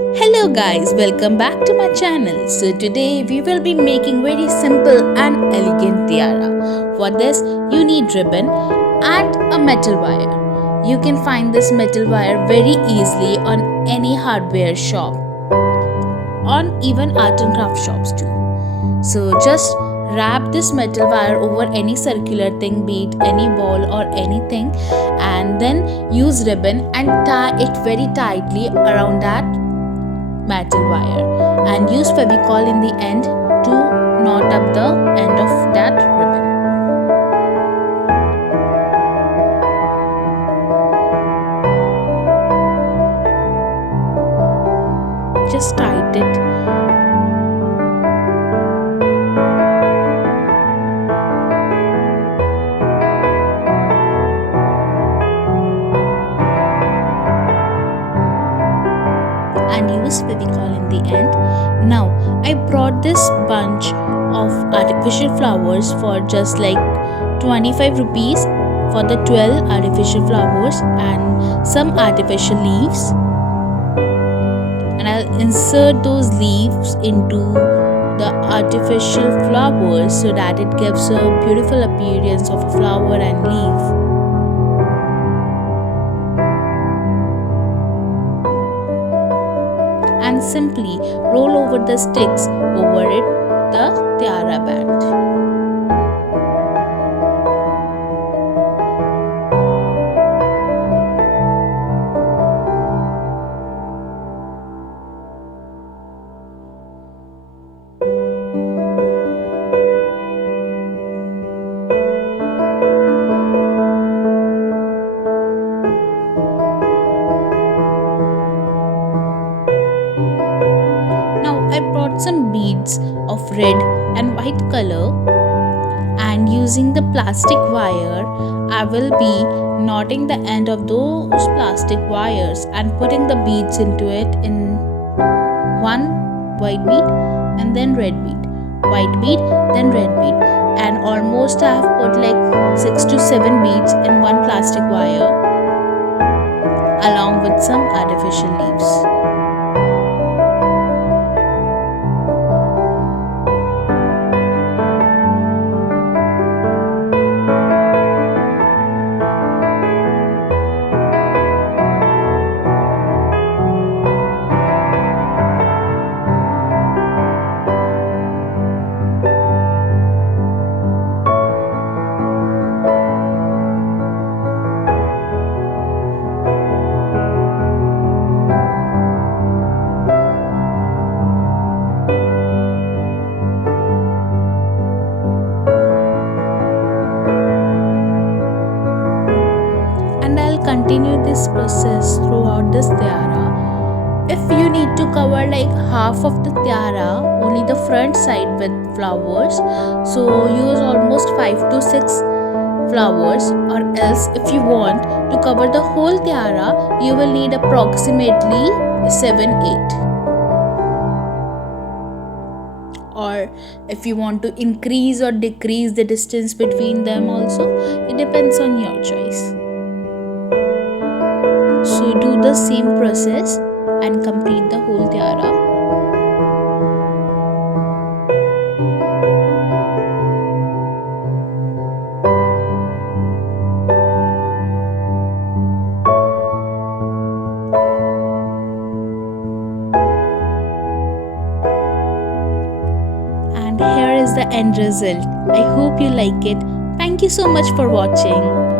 Hello guys, welcome back to my channel. So today we will be making very simple and elegant tiara. For this you need ribbon and a metal wire. You can find this metal wire very easily on any hardware shop, on even art and craft shops too. So just wrap this metal wire over any circular thing, be it any ball or anything, and then use ribbon and tie it very tightly around that metal wire, and use fevicol in the end to knot up the end of that ribbon. Just tight it. And use fevicol in the end. Now I brought this bunch of artificial flowers for just like 25 rupees for the 12 artificial flowers and some artificial leaves, and I'll insert those leaves into the artificial flowers so that it gives a beautiful appearance of a flower and leaf. And simply roll over the sticks over it, the tiara band. I brought some beads of red and white color, and using the plastic wire I will be knotting the end of those plastic wires and putting the beads into it in one white bead and then red bead, white bead then red bead, and almost I have put like 6 to 7 beads in one plastic wire along with some artificial leaves. Continue this process throughout this tiara. If you need to cover like half of the tiara, only the front side with flowers, so use almost 5 to 6 flowers, or else if you want to cover the whole tiara you will need approximately 7-8. Or if you want to increase or decrease the distance between them also, it depends on your choice. So do the same process and complete the whole tiara. And here is the end result. I hope you like it. Thank you so much for watching.